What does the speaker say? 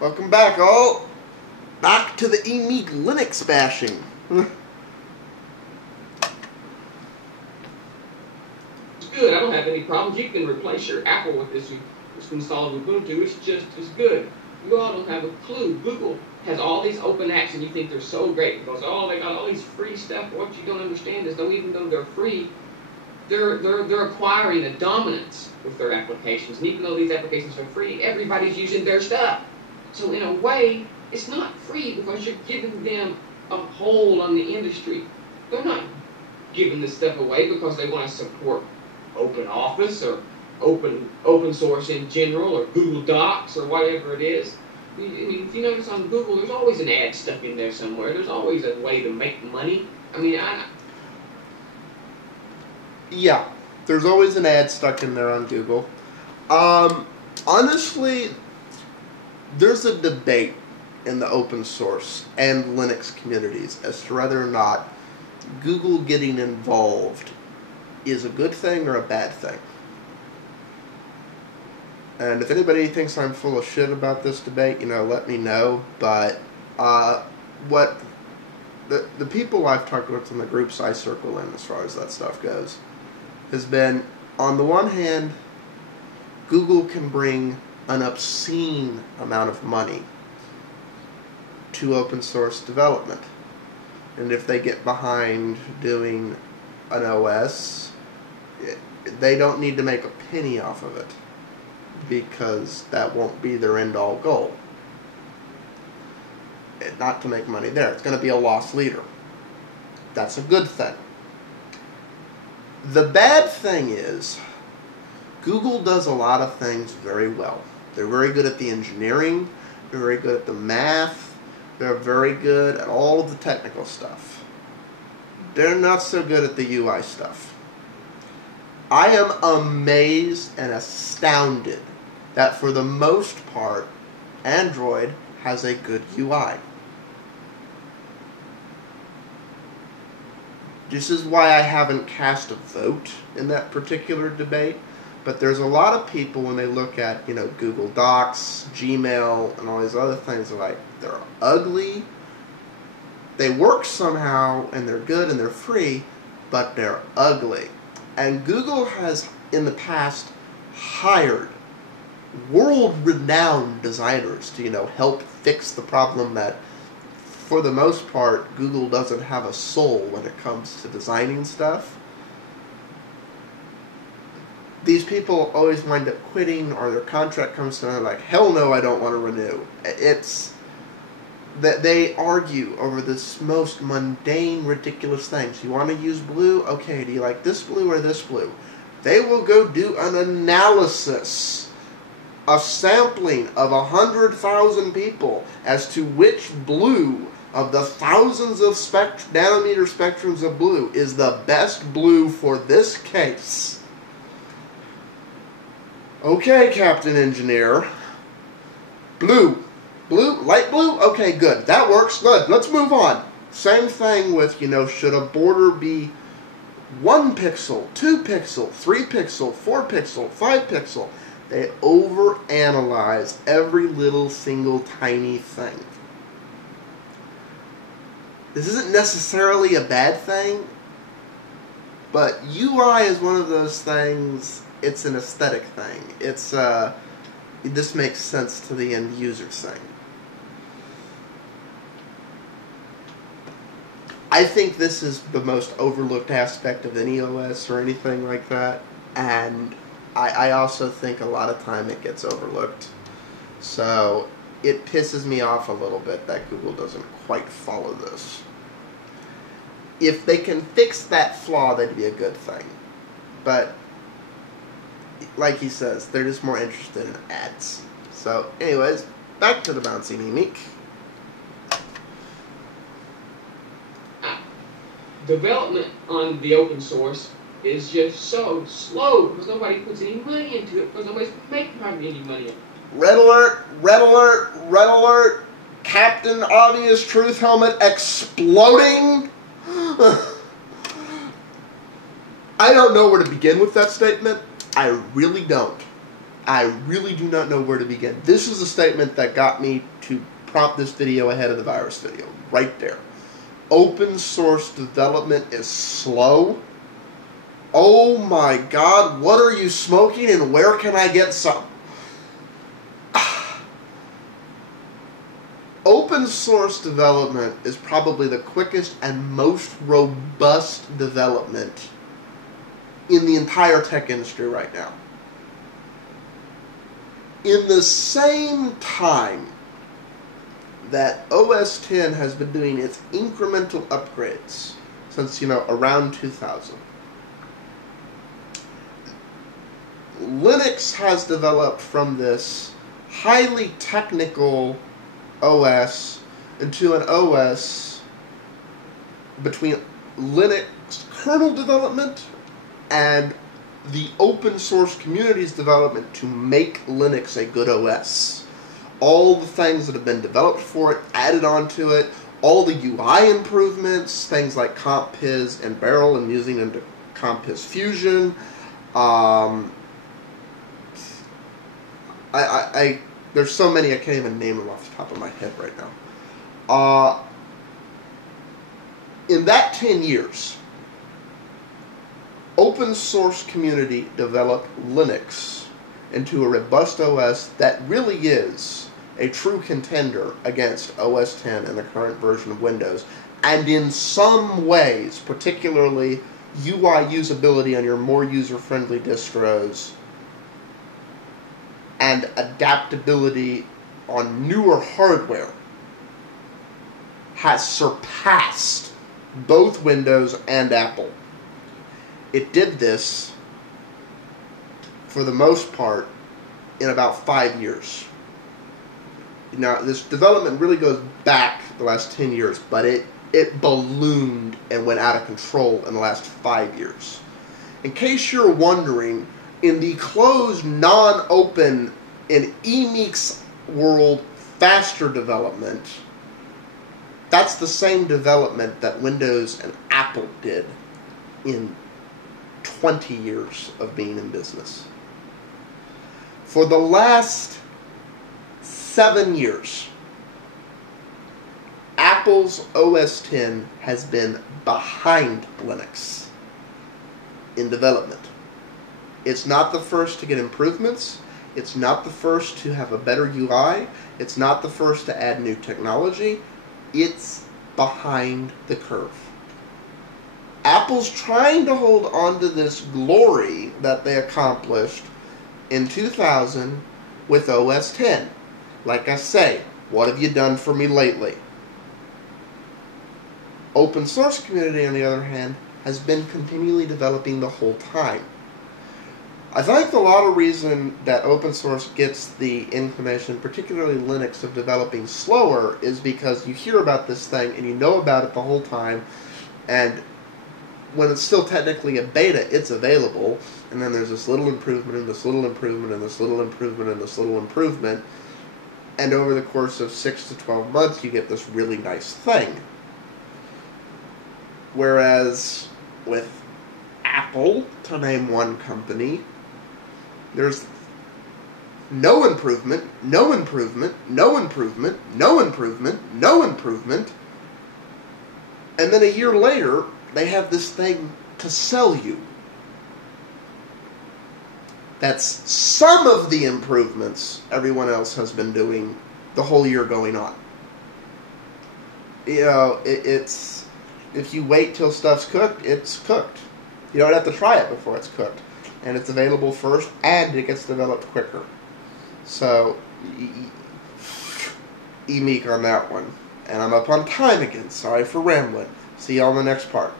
Welcome back, all. Back to the Emeek Linux bashing. It's good. I don't have any problems. You can replace your Apple with this. It's installed Ubuntu. It's just as good. You all don't have a clue. Google has all these open apps, and you think they're so great because they got all these free stuff. What you don't understand is, though, even though they're free, they're acquiring a dominance with their applications. And even though these applications are free, everybody's using their stuff. So in a way, it's not free because you're giving them a hold on the industry. They're not giving this stuff away because they want to support Open Office or open source in general, or Google Docs, or whatever it is. I mean, if you notice on Google, there's always an ad stuck in there somewhere. There's always a way to make money. I mean, Yeah, there's always an ad stuck in there on Google. Honestly, there's a debate in the open source and Linux communities as to whether or not Google getting involved is a good thing or a bad thing. And if anybody thinks I'm full of shit about this debate, let me know. But what the people I've talked with in the groups I circle in as far as that stuff goes has been, on the one hand, Google can bring an obscene amount of money to open source development. And if they get behind doing an OS, they don't need to make a penny off of it, because that won't be their end-all goal. Not to make money there. It's going to be a loss leader. That's a good thing. The bad thing is, Google does a lot of things very well. They're very good at the engineering, they're very good at the math, they're very good at all of the technical stuff. They're not so good at the UI stuff. I am amazed and astounded that for the most part, Android has a good UI. This is why I haven't cast a vote in that particular debate, but there's a lot of people, when they look at, Google Docs, Gmail, and all these other things, they're ugly, they work somehow, and they're good, and they're free, but they're ugly. And Google has, in the past, hired world-renowned designers to, help fix the problem that, for the most part, Google doesn't have a soul when it comes to designing stuff. These people always wind up quitting, or their contract comes to them, they're like, hell no, I don't want to renew. It's that they argue over this most mundane, ridiculous things. You want to use blue? Okay, do you like this blue or this blue? They will go do an analysis, a sampling of 100,000 people as to which blue of the thousands of nanometer spectrums of blue is the best blue for this case. Okay, Captain Engineer. Blue. Blue? Light blue? Okay, good. That works. Good. Let's move on. Same thing with, should a border be 1 pixel, 2 pixel, 3 pixel, 4 pixel, 5 pixel? They overanalyze every little single tiny thing. This isn't necessarily a bad thing, but UI is one of those things, it's an aesthetic thing. This makes sense to the end user thing. I think this is the most overlooked aspect of any OS or anything like that, and I also think a lot of time it gets overlooked. So it pisses me off a little bit that Google doesn't quite follow this. If they can fix that flaw, that'd be a good thing. But like he says, they're just more interested in ads. So anyways, back to the bouncing Emeek. Development on the open source is just so slow because nobody puts any money into it, because nobody's making hardly any money. Red alert, red alert, red alert, Captain Obvious Truth Helmet exploding. I don't know where to begin with that statement. I really don't. I really do not know where to begin. This is a statement that got me to prompt this video ahead of the virus video. Right there. Open source development is slow. Oh my God, what are you smoking and where can I get some? Open source development is probably the quickest and most robust development in the entire tech industry right now. In the same time that OS X has been doing its incremental upgrades since, around 2000, Linux has developed from this highly technical OS into an OS between Linux kernel development and the open source community's development to make Linux a good OS. All the things that have been developed for it, added onto it, all the UI improvements, things like CompPiz and Barrel and using into CompPiz Fusion. There's so many I can't even name them off the top of my head right now. In that 10 years, open source community developed Linux into a robust OS that really is a true contender against OS X and the current version of Windows. And in some ways, particularly UI usability on your more user-friendly distros, and adaptability on newer hardware, has surpassed both Windows and Apple. It did this, for the most part, in about 5 years. Now, this development really goes back the last 10 years, but it ballooned and went out of control in the last 5 years. In case you're wondering, in the closed, non-open, in Emeek's world, faster development, that's the same development that Windows and Apple did in 20 years of being in business. For the last 7 years, Apple's OS X has been behind Linux in development. It's not the first to get improvements. It's not the first to have a better UI. It's not the first to add new technology. It's behind the curve. Apple's trying to hold on to this glory that they accomplished in 2000 with OS X. Like I say, what have you done for me lately? Open source community, on the other hand, has been continually developing the whole time. I think a lot of reason that open source gets the inclination, particularly Linux, of developing slower is because you hear about this thing and you know about it the whole time, and when it's still technically a beta, it's available, and then there's this little improvement and this little improvement and this little improvement and this little improvement, and over the course of 6 to 12 months you get this really nice thing. Whereas with Apple, to name one company, there's no improvement, no improvement, no improvement, no improvement, no improvement, and then a year later, they have this thing to sell you. That's some of the improvements everyone else has been doing the whole year going on. It's if you wait till stuff's cooked, it's cooked. You don't have to try it before it's cooked. And it's available first, and it gets developed quicker. So, Emeek on that one. And I'm up on time again. Sorry for rambling. See y'all in the next part.